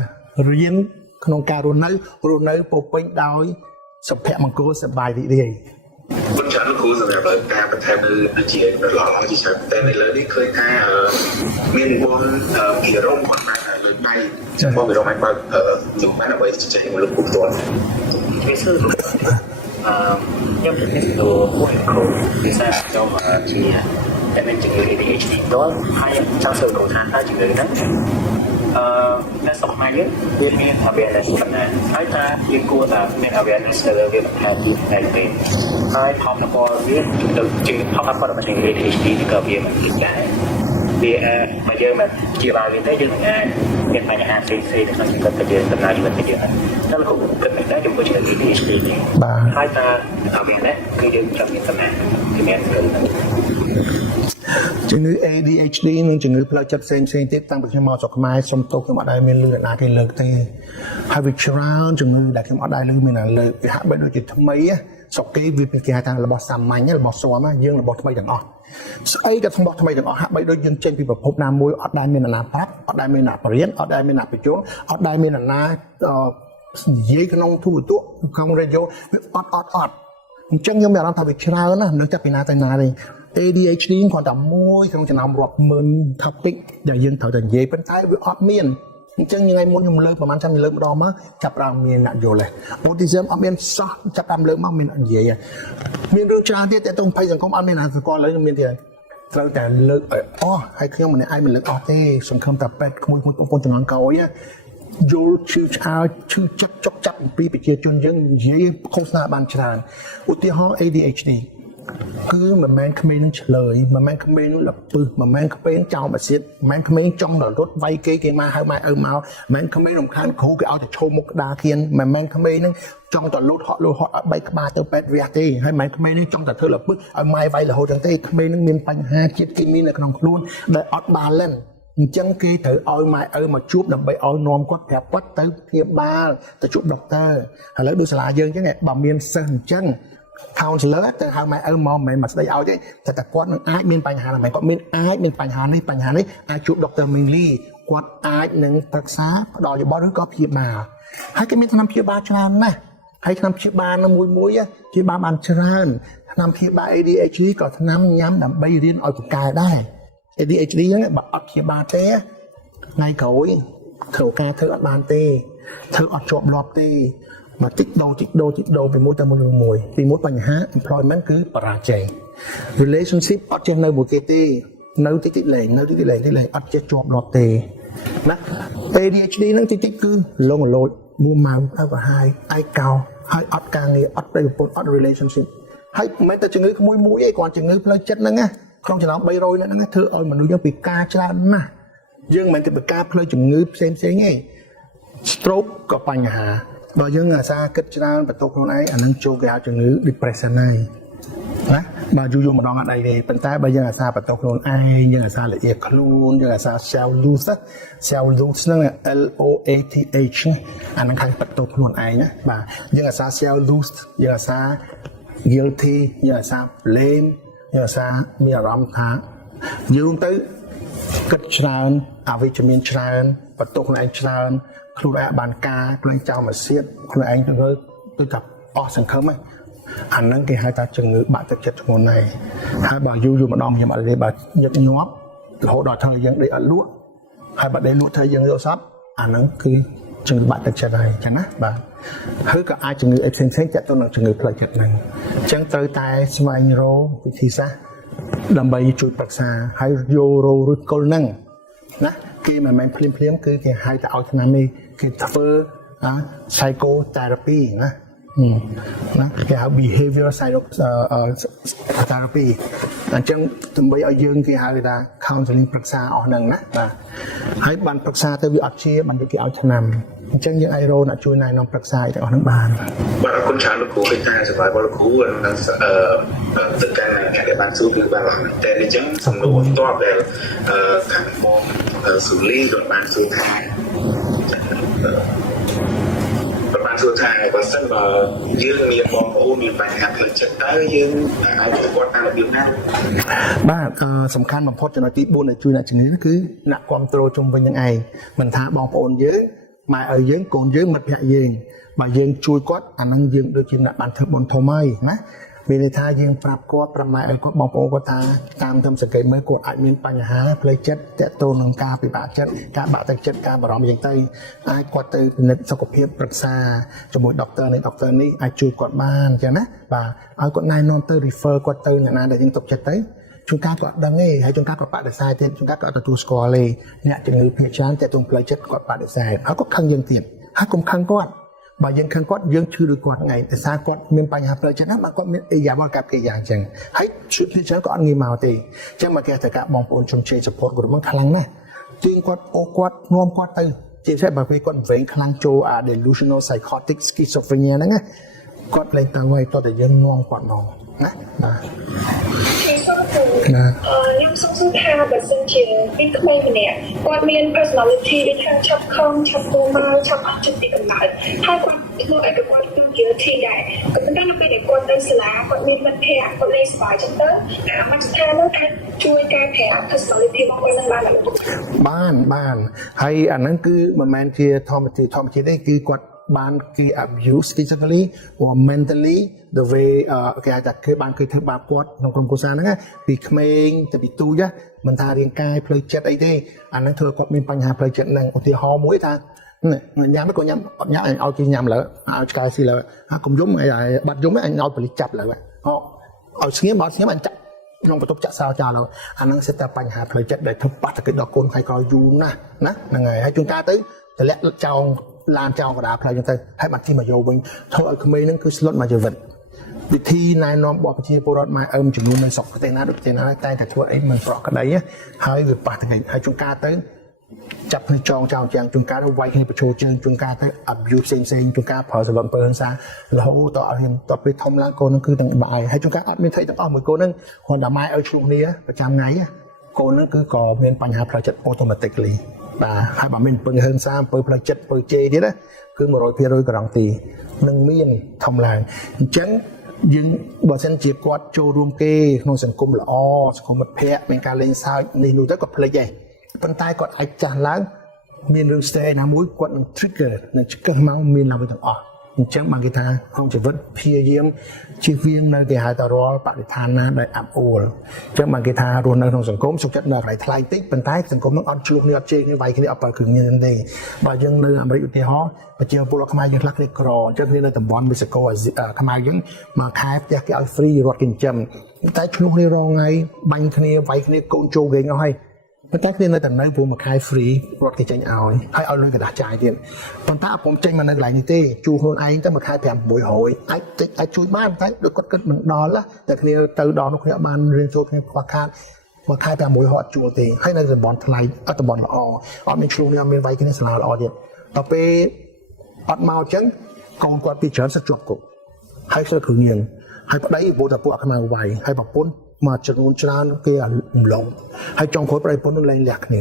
រៀនក្នុងការរស់នៅពោពេញដោយសុភមង្គលសប្បាយរីករាយគុណចាស់លោកគ្រូសម្រាប់ការបន្ថែមនៅជាល្អជាច្រើនតែនៅលើនេះឃើញថាមានបុណ្យពីរំគាត់បានលើដៃចាំបងពីរំឲ្យបើជុំបានដើម្បីជជែកមកលោកគ្រូផ្ទាល់វាសួរខ្ញុំទៅទីទៅមួយគ្រូពិសេសចូលជាតែមានជំងឺ ADHD ដល់ហើយចង់សួរគ្រូថាតើជំងឺហ្នឹងនៅស្រុកខ្មែរយើងវាមាន awareness ប៉ុណ្ណាហើយថាយើងគួរតែមាន awareness ទៅលើវាបន្ថែមទៀតទេហើយផលប៉ះពាល់វាទៅជាផលប៉ះពាល់របស់ជំងឺ ADHD ក៏វាមិនទៀតដែរវាមកយើងមកជាបាលវិញទៅយើងអាចមានបញ្ហាផ្សេងៗនៅក្នុងជីវិតរបស់យើងដំណើរជីវិតរបស់យើងតែលោកគិតតែចំពោះជំងឺ ADHD នេះហើយថា awareness គឺយើងចង់មានតំណែងគឺមានគឺ ជំងឺ ADHD និងជំងឺផ្លូវចិត្តផ្សេងៗទៀតតាំងពីខ្ញុំមកស្រុកខ្មែរសុំទោសខ្ញុំអត់ដែលមានលឺណាគេលើកទេហើយវាច្រើនជំងឺដែលខ្ញុំអត់ដែលលឺមានណាលើកវាហាក់បីដូចជាថ្មីស្រុកគេវាពីគេហៅថារបស់សាមញ្ញរបស់ស៊ាំយើងរបស់ថ្មីទាំងអស់ស្អីក៏របស់ថ្មីទាំងអស់ហាក់បីដូចយើងចេញពីប្រភពណាមួយអត់ដែលមានណាប្រាប់អត់ដែលមានណាបរិញ្ញាអត់ដែលមានណាបញ្ចូលអត់ដែលមានណានិយាយក្នុងទូរទស្សន៍ក្នុងរេឌីយ៉ូវាអត់អញ្ចឹងខ្ញុំមានអារម្មណ៍ថាវាច្រើនណាស់នៅចាប់ពីណាទៅណាទេ ADHD គ្រាន់តែមួយក្នុងចំណោមរាប់ម៉ឺន topic ដែលយើងត្រូវតែនិយាយប៉ុន្តែវាអត់មានអញ្ចឹងថ្ងៃមុនខ្ញុំលើកប្រហែលចាំលើកម្ដងមកចាប់ដើមមានអ្នកយល់ហើយ autism អត់មានសោះចាប់ដើមលើកមកមាននិយាយមានរឿងច្រើនទៀតតែតុងភ័យសង្គមអត់មានអ្នកស្គាល់លើមានទៀតត្រូវតែលើកឲ្យអស់ហើយខ្ញុំម្នាក់ឯងមិនលើកអស់ទេសង្ឃឹមតែពេទ្យក្មួយបងប្អូនជំនាន់ក្រោយយល់ឈឺឆ្អាលឈឺចាប់ចុកចាប់អំពីប្រជាជនយើងនិយាយឃោសនាបានច្រើនឧទាហរណ៍ ADHD គឺមិនមែនក្មេងនឹងឆ្លើយមិនមែនក្មេងនឹងលពឹសមិនមែនក្មេងចោលអាសៀតមិនមែនក្មេងចង់រត់វាយគេមកហៅម៉ែឪមកមិនមែនក្មេងរំខានគ្រូគេឲ្យទៅឈោមុខក្តារគៀនមិនមែនក្មេងនឹងចង់ទៅលូតហក់ឲ្យបីក្បាលទៅពេទ្យវះទេហើយមិនមែនក្មេងនឹងចង់ទៅធ្វើលពឹសឲ្យម៉ែវាយរហូតចឹងទេក្មេងនឹងមានបញ្ហាជាតិគីមីនៅក្នុងខ្លួនដែលអត់ balance អញ្ចឹងគេត្រូវឲ្យម៉ែឪមកជួបដើម្បីឲ្យនាំគាត់ប្រាប់គាត់ទៅព្យាបាលទៅជួបដុកទ័រឥឡូវដូចសាលាយើងអញ្ចឹងបើមានសិស្សអញ្ចឹង counselor ទៅហៅម៉ែឪមកមិនមែនមកស្ដីឲ្យទេតែគាត់នឹងអាចមានបញ្ហាហ្នឹងគាត់មានបញ្ហានេះអាចជួបដុកទ័រមីងលីគាត់អាចនឹងប្រឹក្សាផ្ដល់យោបល់ឬក៏ព្យាបាលហើយគេមានថ្នាំព្យាបាលច្រើនណាស់ហើយថ្នាំព្យាបាលនៅមួយព្យាបាលបានច្រើនថ្នាំព្យាបាល ADHD ក៏ថ្នាំញ៉ាំដើម្បីរៀនឲ្យពូកែដែរ ADHD ហ្នឹងបើអត់ព្យាបាលទេថ្ងៃក្រោយធ្វើការធ្វើអត់បានទេធ្វើអត់ជាប់លាប់ទេមកតិចដូរពីមួយទៅមួយពីមួយបញ្ហា employment គឺបរាជ័យ relationship អត់ចេះនៅមួយគេទេនៅតិចលេងអត់ចេះជាប់លាប់ទេណា ADHD ហ្នឹងតិចគឺលងលោចមួម៉ៅអើប្រហាយឯកោហើយអត់ការងារអត់ប្រពន្ធអត់ relationship ហើយមិនមែនតែជំងឺក្មួយមួយទេគ្រាន់ជំងឺផ្លូវចិត្តហ្នឹងណាក្នុងចំណោម300ហ្នឹងធ្វើឲ្យមនុស្សយើងពិការច្រើនណាស់យើងមិនមែនតែពិការផ្លូវជំងឺផ្សេងទេ stroke ក៏បញ្ហាបើយើងអាសាគិតច្រើនបន្ទោសខ្លួនឯងអានឹងចូលគេហៅជំងឺ depression ហើយណាបើយូរម្ដងអត់អីទេប៉ុន្តែបើយើងអាសាបន្ទោសខ្លួនឯងយើងអាសាละเอียดខ្លួនយើងអាសា self lose ហ្នឹង LOATH អានឹងខាងបន្ទោសខ្លួនឯងណាបាទយើងអាសា self lose យើងអាសា guilty យើងអាសា blame យើងអាសាមានអារម្មណ៍ថាយូរទៅគិតច្រើនអវិជ្ជមានច្រើនបន្ទោសខ្លួនឯងច្រើនខ្លួនឯងបានការខ្លួនឯងចោលមកសៀតខ្លួនឯងទៅដូចថាអស់សង្ឃឹមហ្នឹងអាហ្នឹងគេហៅថាជំងឺបាក់ទឹកចិត្តធ្ងន់ណាស់ហើយបើយូរម្ដងខ្ញុំអត់ទេបើញឹកញាប់រហូតដល់ធ្វើយើងដេកអត់លក់ហើយបើដេកលក់ធ្វើយើងយកសពអាហ្នឹងគឺជំងឺបាក់ទឹកចិត្តហើយចឹងណាបាទហើយក៏អាចជំងឺផ្សេងៗចាក់ទៅនឹងជំងឺផ្លូវចិត្តហ្នឹងអញ្ចឹងត្រូវតែស្វែងរកវិធីសាស្ត្រដើម្បីជួយប្រឹក្សាហើយយករោឬគល់ហ្នឹងណាគេមិនមែនភ្លាមគឺគេហៅទៅឲ្យថ្នាំនេះគេធ្វើpsychotherapy ណាគេហៅ behavior therapy អញ្ចឹងដើម្បីឲ្យយើងគេហៅថា counseling ប្រឹក្សាអស់ហ្នឹងណាបាទហើយបានប្រឹក្សាទៅវាអត់ជាបានគេឲ្យថ្នាំអញ្ចឹងយើងអាចរកអ្នកជួយណែនាំប្រឹក្សាទាំងអស់ហ្នឹងបានបាទអរគុណច្រើនលោកគ្រូកិច្ចការសម្រាប់លោកគ្រូទៅការដែលបានសួរគឺបានឡើងតែអញ្ចឹងសំណួរបន្ទាប់ដែលខាងមកស៊ូលីក៏បានសួរថាបើសិនបើយើងមានបងប្អូនមានបញ្ហាផ្លូវចិត្តតើយើងអាចទៅគាត់តាមរបៀបណាបាទសំខាន់បំផុតចំណុចទី4ដែលជួយអ្នកជំងឺគឺអ្នកគ្រប់គ្រងជុំវិញនឹងឯងមិនថាបងប្អូនយើងម៉ែឪយើងកូនយើងមិត្តភក្តិយើងបើយើងជួយគាត់អានឹងយើងដូចជាអ្នកបានធ្វើបុណ្យធំហើយណាមានន័យថាយើងប្រាប់គាត់ប្រាប់ម៉ែឪគាត់បងប្អូនគាត់ថាតាមទៅសង្កេតមើលគាត់អាចមានបញ្ហាផ្លូវចិត្តទាក់ទងនឹងការពិបាកចិត្តការបាក់ទឹកចិត្តការបារម្ភយ៉ាងទៅអាចគាត់ទៅពិនិត្យសុខភាពប្រឹក្សាជាមួយដុកទ័រនេះអាចជួយគាត់បានអញ្ចឹងណាបាទឲ្យគាត់ណែនាំទៅ refer គាត់ទៅអ្នកណាដែលយើងទុកចិត្តទៅជួនកាលគាត់ដឹងទេហើយជួនកាលគាត់បដិសេធទៀតជួនកាលគាត់ទទួលស្គាល់ទេអ្នកជំងឺភាគច្រើនទាក់ទងផ្លូវចិត្តគាត់បដិសេធហើយគាត់ខឹងយើងទៀតហើយកុំខឹងគាត់បើយើងខឹងគាត់យើងឈឺដូចគាត់ថ្ងៃតែសារគាត់មានបញ្ហាផ្លូវចិត្តណាបើគាត់មានអីយ៉ាវ៉ាកាប់គេយ៉ាងអញ្ចឹងហើយជួបភាគច្រើនគាត់អត់ងាយមកទេអញ្ចឹងមកគេទៅការបងប្អូនជុំជ័យ support គាត់របស់ខ្លាំងណាស់ជាងគាត់អូគាត់នាំគាត់ទៅជាពិសេសបើពេលគាត់វែងខ្លាំងចូលdelusional psychotic schizophrenia ហ្នឹងណាគាត់លេងទៅហើយតោះតែយើងនាំគាត់មក ណាបាទ ខ្ញុំសូមសួរថាបើសិនជាមានក្មេងម្នាក់គាត់មាន personality ដូចថាឆាប់ខំឆាប់ពោលមកឆាប់អត់ចិត្តពីកំណើតហើយគាត់ធ្វើឲ្យគាត់មាន guilty ដែរក៏ប៉ុន្តែនៅពេលដែលគាត់ទៅសាលាគាត់មានមិត្តភ័ក្តិគាត់លេងសប្បាយចឹងទៅអាមជ្ឈដ្ឋាននោះអាចជួយកែប្រែ personality របស់គាត់នឹងបានហើយអាហ្នឹងគឺមិនមែនជាធម្មជាតិទេគឺគាត់បានគេ abuse physically or mentally the way គេអាចថាគេបានគេធ្វើបាបគាត់ក្នុងក្រុមគ្រួសារហ្នឹងពីក្មេងទៅពីទូចមិនថារាងកាយផ្លូវចិត្តអីទេអាហ្នឹងធ្វើគាត់មានបញ្ហាផ្លូវចិត្តហ្នឹងឧទាហរណ៍មួយថាញ៉ាំក៏ញ៉ាំអត់ញ៉ាំឲ្យគេញ៉ាំលើឲ្យឆ្កែស៊ីលើកុំយំឲ្យបាត់យំអញឲ្យប៉ូលីសចាប់លើឲ្យស្ងៀមអត់ស្ងៀមអញចាប់ក្នុងបន្ទប់ចាក់សោចោលអាហ្នឹងសិតតែបញ្ហាផ្លូវចិត្តដែលធ្វើបាត់ទៅដល់កូនខៃក្រយូរណាស់ណាហ្នឹងហើយហើយជួនកាលទៅតម្លាក់ចោលឡានចោលកណ្ដាលផ្លូវចឹងទៅហើយបាត់ទីមកយកវិញធ្វើឲ្យក្មេងហ្នឹងគឺស្លុតមកជីវិតវិធីណែនាំរបស់ប្រជាពលរដ្ឋម៉ែអើមចំនួននៅស្រុកប្រទេសណាដូចប្រទេសណាតែធ្វើអីមិនប្រក្រតីហើយវាប៉ះថ្ងៃហើយជួនកាលទៅចាប់គ្នាចងចោលជាងជួនកាលទៅវាយគ្នាប្រឈោជើងជួនកាលទៅ abuse ផ្សេងជួនកាលប្រើសន្លត់ปืนហិង្សារហូតដល់ឲ្យតពេលធំឡើងកូនហ្នឹងគឺទាំងបាយហើយជួនកាលអត់មានថៃទាំងអស់មួយកូនហ្នឹងគ្រាន់តែម៉ែឲ្យឆ្លោះគ្នាប្រចាំថ្ងៃកូនហ្នឹងគឺក៏មានបញ្ហាផ្លូវចិត្ត automatically បាទហើយបើមានពឹងហិង្សាអំពើផ្លូវចិត្តអំពើជេរទៀតណាគឺ 100%ការ៉ង់ទីនឹងមានធំឡើងអញ្ចឹងយើងបើសិនជាគាត់ចូលរួមគេក្នុងសង្គមល្អសង្គមមិត្តភ័ក្តិមានការលេងសើចនេះនោះទៅក៏ភ្លេចដែរប៉ុន្តែគាត់អាចចាស់ឡើងមានរឿងស្ទើរណាមួយគាត់នឹង trigger នឹងឆ្កឹះមកមានឡើងទាំងអស់អញ្ចឹងបានគេថាក្នុងជីវិតព្យាយាមជៀសវាងនៅគេហៅថារាល់បរិស្ថានណាដែលអាប់អួលអញ្ចឹងបានគេថារស់នៅក្នុងសង្គមសុខចិត្តនៅកន្លែងថ្លៃតិចប៉ុន្តែសង្គមនឹងអត់ឆ្លោះគ្នាអត់ជេរគ្នាវាយគ្នាអត់បើគ្រឿងញៀនទេបើយើងនៅអាមេរិកឧទាហរណ៍ប្រជាពលរដ្ឋខ្មែរយើងខ្លះគ្នាក្រអញ្ចឹងគ្នានៅតំបន់មេក្ស៊ីកូខ្មែរយើងមកខែផ្ទះគេឲ្យ free រត់គេចិញ្ចឹមតែឆ្លោះគ្នារងថ្ងៃបាញ់គ្នាវាយគ្នាកូនចូលគេអស់ហើយប៉ុន្តែគ្នានៅតែនៅព្រោះមួយខែ free រត់គេចេញឲ្យហើយឲ្យលុយកណ្ដាស់ចាយទៀតប៉ុន្តែខ្ញុំចេញមកនៅកន្លែងនេះទេជួខ្លួនឯងទៅមួយខែ 500អាចជួយបានតែដូចគាត់គិតមិនដល់តែគ្នាទៅដល់នោះគ្នាបានរៀនចូលគ្នាខ្វះខាតមួយខែ 500អត់ជួលទេហើយនៅតំបន់ថ្លៃអត់តំបន់ល្អអត់មានឆ្លងនេះអត់មានវាយគ្នាសាលាល្អទៀតដល់ពេលអត់មកអញ្ចឹងកូនគាត់ពីច្រើនសិតជាប់គុកហើយសិតគ្រឿងញៀនហើយប្តីពោលតែពួកអាខ្មៅវាយហើយប្រពន្ធមកចំនួនច្រើនគេរំលងហើយចង់គាត់ប្តីប្រពន្ធនឹងលែងលះគ្នា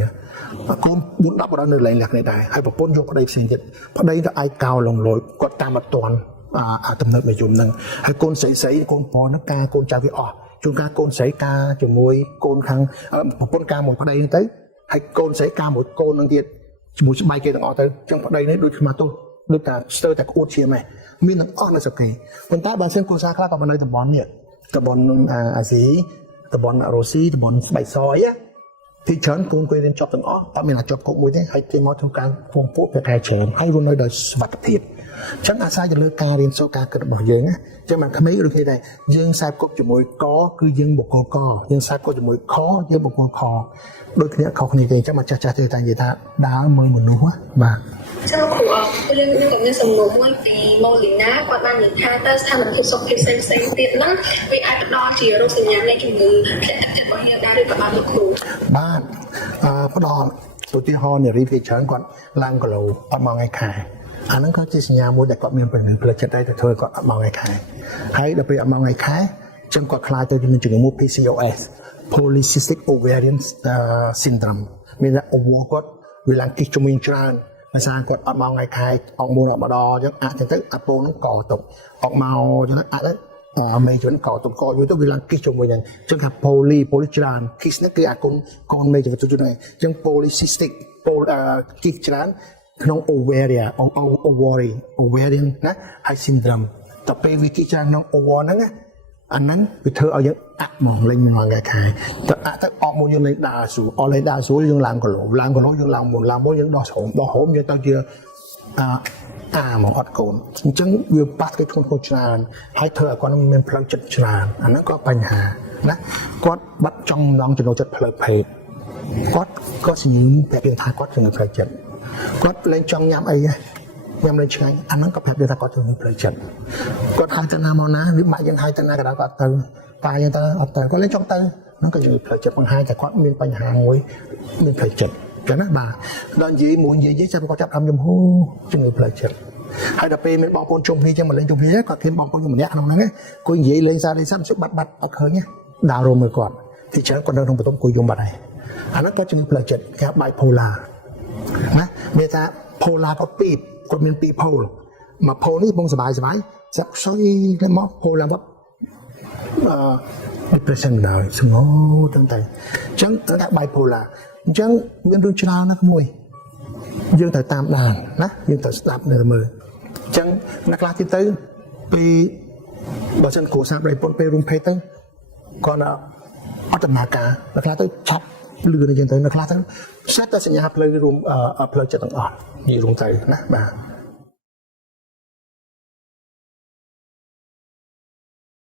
កូន4 10ដល់នៅលែងលះគ្នាដែរហើយប្រពន្ធយកប្តីផ្សេងទៀតប្តីទៅឯកោលងលយគាត់តាមអត់ទាន់ទំនើបនិយមហ្នឹងហើយកូនស្រីកូនប្រុសហ្នឹងការកូនចៅវាអស់ជួនកាលកូនស្រីការជាមួយកូនខាងប្រពន្ធការមួយប្តីហ្នឹងទៅហើយកូនស្រីការមួយកូនហ្នឹងទៀតជាមួយស្បែកគេទាំងអស់ទៅអញ្ចឹងប្តីនេះដូចខ្មាស់ទោសដូចតែស្ទើរតែក្អួតឈាមឯងមានទាំងអស់នៅស្រុកគេប៉ុន្តែបើសិនគ្រួសារខ្លះក៏នៅតំបន់នេះតំបន់អាស៊ីតំបន់រុស្ស៊ីតំបន់ស្បែកសយទីច្រើនកូនគេរៀនចប់ទាំងអស់អត់មានអាចប់គុកមួយទេហើយគេមកធ្វើការពងពួកប្រកែច្រើនហើយរស់នៅដោយសុវត្ថិភាពអញ្ចឹងអាស្រ័យទៅលើការរៀនសូត្រការគិតរបស់យើងណាអញ្ចឹងមកក្មេងដូចគេដែរយើងខ្សែគប់ជាមួយកគឺយើងបុគ្គលកយើងខ្សែគប់ជាមួយខយើងបុគ្គលខដូចគ្នាខុសគ្នាទេអញ្ចឹងមកចាស់ទៅតែនិយាយថាដើរមើលមនុស្សបាទចាំគ្រូរឿងនឹងតែមានសំណួរមួយពីម៉ូលីណាគាត់បាននិយាយថាតើស្ថានភាពសុខភាពផ្សេងទៀតហ្នឹងវាអាចផ្ដល់ជារោគសញ្ញានៃជំងឺធ្លាក់ទឹកចិត្តរបស់យើងដែរឬក៏បានលោកគ្រូបាទផ្ដល់ឧទាហរណ៍នារីភាគច្រើនគាត់ឡើងគីឡូអត់មកថ្ងៃខែអាហ្នឹងក៏ជាសញ្ញាមួយដែលគាត់មានបញ្ហាផ្លូវចិត្តដែរទៅធ្វើគាត់អត់មកថ្ងៃខែហើយដល់ពេលអត់មកថ្ងៃខែចឹងគាត់ខ្លាចទៅមានជំងឺមួយ PCOS Polycystic Ovarian Syndrome មានថាអូវគាត់វាឡើងគិះជំងឺច្រើនភាសាគាត់អត់មកថ្ងៃខែអอกមួយម្ដងចឹងអាចចឹងទៅអាពងហ្នឹងកតុកអอกមកចឹងអាចមេជនកតុកកយទៅវាឡើងគិះជាមួយហ្នឹងចឹងថា poly ច្រើនគិះនេះគឺអាកូនមេជទៅហ្នឹងចឹង polycystic គិះច្រើនក្នុង ovarian ណាហើយ syndrome តពេលវាគិះច្រើនក្នុង ovarian ហ្នឹងអាហ្នឹងវាធ្វើឲ្យយើងអាក់ហ្មងលេងមិនមកថ្ងៃខែទៅអាក់ទៅអស់មួយយើងលេងដើរស្រួលអស់លេងដើរស្រួលយើងឡើងគីឡូយើងឡើងមុនយើងដោះហូមយើងទៅជាមកអត់កូនអញ្ចឹងវាប៉ះទៅខ្លួនគាត់ច្រើនហើយធ្វើឲ្យគាត់មានផ្លូវចិត្តច្រើនអាហ្នឹងក៏បញ្ហាណាគាត់បាត់ចង់ឡងចំណូលចិត្តផ្លូវភេទគាត់ក៏សញ្ញាប្រាប់ថាគាត់ជំងឺផ្លូវចិត្តគាត់លែងចង់ញ៉ាំអីញ៉ាំលេងឆ្ងាញ់អាហ្នឹងក៏ប្រាប់ថាគាត់ជំងឺផ្លូវចិត្តគាត់ហៅទៅណាមកណាឬបាក់យើងហៅទៅណាក៏ដោយគាត់ទៅប៉ាយើងទៅអត់ទៅគាត់លែងចង់ទៅហ្នឹងក៏ជំងឺផ្លូវចិត្តបង្ហាញថាគាត់មានបញ្ហាមួយមានផ្លូវចិត្តចឹងណាបាទដល់និយាយចាប់គាត់ចាប់តាមយំហូជំងឺផ្លូវចិត្ត ហើយដល់ពេលមានបងប្អូនជុំគ្នាចឹងមកលេងជុំគ្នាគាត់ឃើញបងប្អូនខ្ញុំម្នាក់ក្នុងហ្នឹងគួយនិយាយលេងសារលេងសាំបាត់អត់ឃើញដើររោមមើលគាត់ទីច្រើនគាត់នៅក្នុងបន្ទប់គួយយំបាត់ហើយអាហ្នឹងគាត់ជំងឺផ្លូវចិត្តគេហៅ bipolar ណាមានថា polar គាត់មាន2 pole មក pole នេះបងសบายសាក់សុយទៅមក polar មក depression ដល់ស្ងោទាំងតែអញ្ចឹងទៅដាក់ bipolar អញ្ចឹងមានរឿងច្រើនណាស់មួយយើងត្រូវតាមដានណាយើងត្រូវស្ដាប់នៅមើលអញ្ចឹងអ្នកខ្លះទៀតទៅពីបើសិនគ្រូសាស្ត្រប្រៃពុនពេលរួមភេទទៅគាត់អត់ដំណើរការអ្នកខ្លះទៅឆាប់លឿនអញ្ចឹងទៅអ្នកខ្លះទៅសេះតែសញ្ញាផ្លូវរួមផ្លូវចិត្តទាំងអស់និយាយរួមទៅណាបាទ